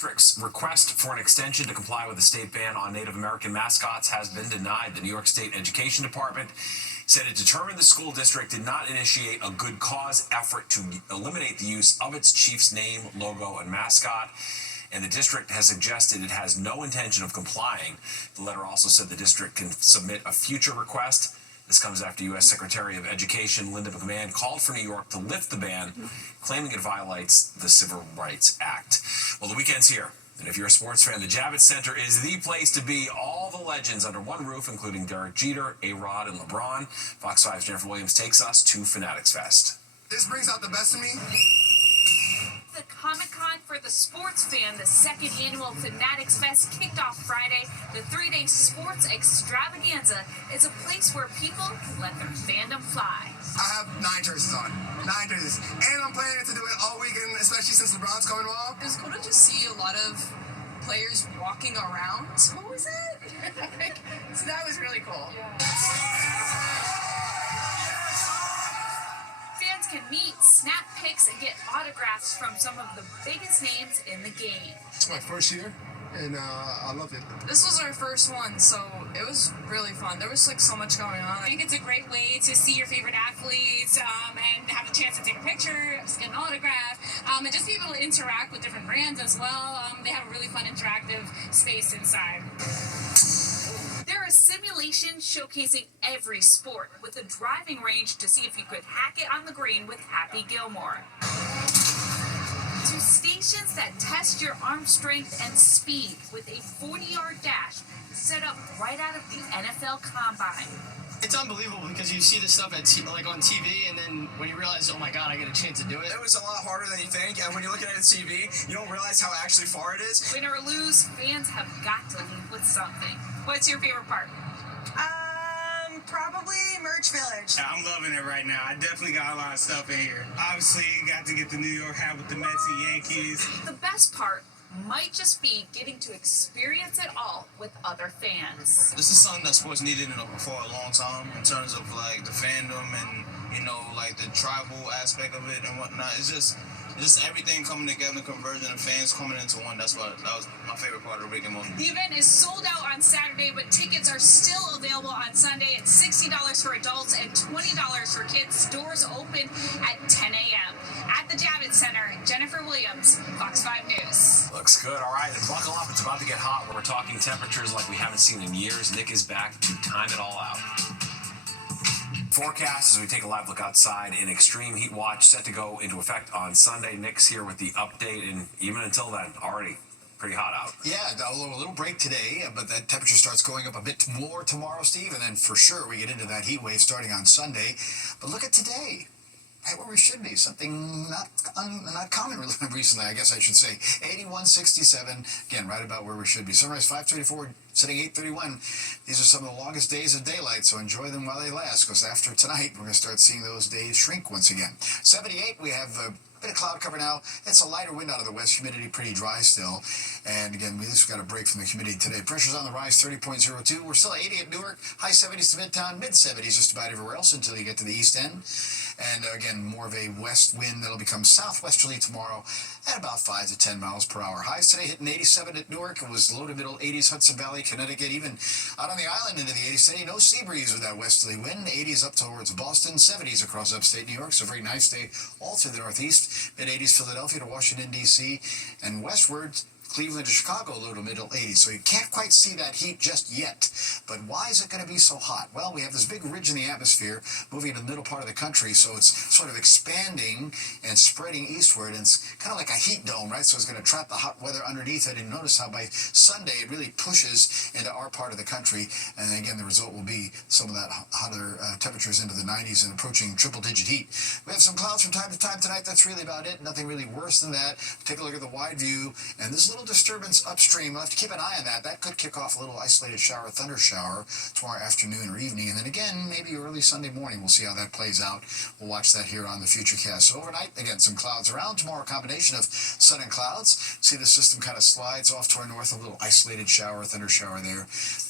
District's request for an extension to comply with the state ban on Native American mascots has been denied. The New York State Education Department said it determined the school district did not initiate a good cause effort to eliminate the use of its chief's name, logo, and mascot, and the district has suggested it has no intention of complying. The letter also said the district can submit a future request. This comes after U.S. Secretary of Education Linda McMahon called for New York to lift the ban, claiming it violates the Civil Rights Act. Well, the weekend's here, and if you're a sports fan, the Javits Center is the place to be. All the legends under one roof, including Derek Jeter, A-Rod, and LeBron. Fox 5's Jennifer Williams takes us to Fanatics Fest. This brings out the best in me. The Comic-Con for the sports fan, the second annual Fanatics Fest kicked off Friday. The three-day sports extravaganza is a place where people let their fandom fly. I have 9 jerseys on. 9 jerseys. And I'm planning to do it all weekend, especially since LeBron's coming along. It was cool to just see a lot of players walking around. What was it? So that was really cool. Fans can meet, snap pics, and get autographs from some of the biggest names in the game. It's my first year, and I love it. This was our first one, so it was really fun. There was so much going on. I think it's a great way to see your favorite athletes and have a chance to take a picture, just get an autograph, and just be able to interact with different brands as well. They have a really fun interactive space inside. There are simulations showcasing every sport, with a driving range to see if you could hack it on the green with Happy Gilmore, to stations that test your arm strength and speed with a 40-yard dash set up right out of the NFL Combine. It's unbelievable because you see this stuff like on TV, and then when you realize, oh my God, I get a chance to do it. It was a lot harder than you think, and when you're looking at it on TV, you don't realize how actually far it is. Win or lose, fans have got to leave with something. What's your favorite part? Probably Merch Village. Yeah, I'm loving it right now. I definitely got a lot of stuff in here. Obviously, got to get the New York hat with the Mets and Yankees. The best part might just be getting to experience it all with other fans. This is something that sports needed for a long time in terms of like the fandom and like the tribal aspect of it and whatnot. It's just everything coming together, conversion of fans coming into one. That was my favorite part of the Rick and Morty. The event is sold out on Saturday, but tickets are still available on Sunday at $60 for adults and $20 for kids. Doors open at 10 a.m. At the Javits Center, Jennifer Williams, Fox 5 News. Looks good. All right, and buckle up. It's about to get hot. We're talking temperatures like we haven't seen in years. Nick is back to time it all out. Forecast as we take a live look outside. An extreme heat watch set to go into effect on Sunday. Nick's here with the update, and even until then, already pretty hot out. Yeah, a little break today, but that temperature starts going up a bit more tomorrow, Steve, and then for sure we get into that heat wave starting on Sunday. But look at today. Right where we should be. Something not common recently, I guess I should say. 81.67. Again, right about where we should be. Sunrise 5:34, setting 8:31. These are some of the longest days of daylight, so enjoy them while they last, because after tonight, we're going to start seeing those days shrink once again. 78, we have a bit of cloud cover now. It's a lighter wind out of the west. Humidity pretty dry still. And again, we at least got a break from the humidity today. Pressure's on the rise, 30.02. We're still at 80 at Newark. High 70s to Midtown. Mid 70s just about everywhere else until you get to the east end. And again, more of a west wind that'll become southwesterly tomorrow at about 5 to 10 miles per hour. Highs today hitting 87 at Newark. It was low to middle 80s, Hudson Valley, Connecticut, even out on the island into the 80s today. No sea breeze with that westerly wind. 80s up towards Boston, 70s across upstate New York. So very nice day all through the northeast. Mid 80s Philadelphia to Washington, D.C. and westward Cleveland to Chicago, low to middle 80s. So you can't quite see that heat just yet. But why is it going to be so hot? Well, we have this big ridge in the atmosphere moving into the middle part of the country, so it's sort of expanding and spreading eastward, and it's kind of like a heat dome, right? So it's going to trap the hot weather underneath it, and notice how by Sunday it really pushes into our part of the country, and again, the result will be some of that hotter temperatures into the 90s and approaching triple-digit heat. We have some clouds from time to time tonight. That's really about it. Nothing really worse than that. Take a look at the wide view, and this little disturbance upstream, we'll have to keep an eye on that. That could kick off a little isolated shower, thunder shower tomorrow afternoon or evening, and then again, maybe early Sunday morning. We'll see how that plays out. We'll watch that here on the Futurecast. So overnight, again, some clouds around. Tomorrow, a combination of sun and clouds. See the system kind of slides off to our north, a little isolated shower, thunder shower there.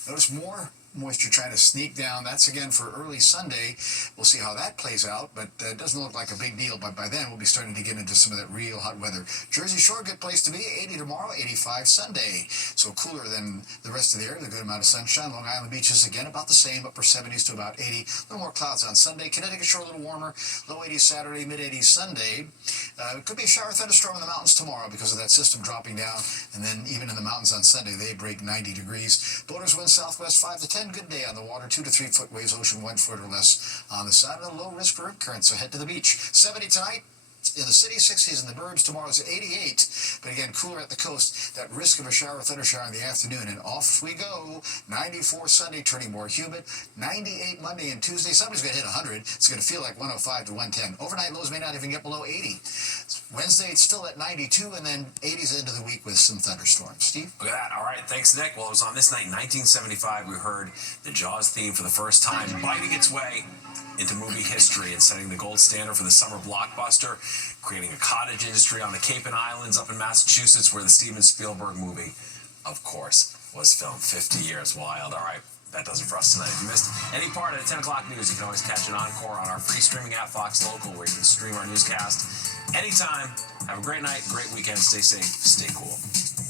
Notice more moisture trying to sneak down. That's again for early Sunday. We'll see how that plays out, but it doesn't look like a big deal. But by then, we'll be starting to get into some of that real hot weather. Jersey Shore, good place to be. 80 tomorrow, 85 Sunday. So cooler than the rest of the area. A good amount of sunshine. Long Island beaches, again, about the same. Upper 70s to about 80. A little more clouds on Sunday. Connecticut Shore, a little warmer. Low 80s Saturday, mid 80s Sunday. It could be a shower thunderstorm in the mountains tomorrow because of that system dropping down. And then even in the mountains on Sunday, they break 90 degrees. Boaters wind southwest 5 to 10. Good day on the water. 2 to 3 foot waves. Ocean 1 foot or less on the side. And a low risk for rip current. So head to the beach. 70 tonight. In the city, 60s in the burbs. Tomorrow's 88, but again, cooler at the coast. That risk of a shower, thunder shower in the afternoon, and off we go. 94 Sunday, turning more humid. 98 Monday and Tuesday. Somebody's going to hit 100. It's going to feel like 105 to 110. Overnight lows may not even get below 80. Wednesday, it's still at 92, and then 80s into the week with some thunderstorms. Steve? Look at that. All right. Thanks, Nick. Well, it was on this night in 1975 we heard the Jaws theme for the first time, biting its way into movie history and setting the gold standard for the summer blockbuster, creating a cottage industry on the Cape and Islands up in Massachusetts where the Steven Spielberg movie, of course, was filmed. 50 years. Wild. All right. That does it for us tonight. If you missed any part of the 10 o'clock news, you can always catch an encore on our free streaming app, Fox Local, where you can stream our newscast anytime. Have a great night, great weekend. Stay safe, stay cool.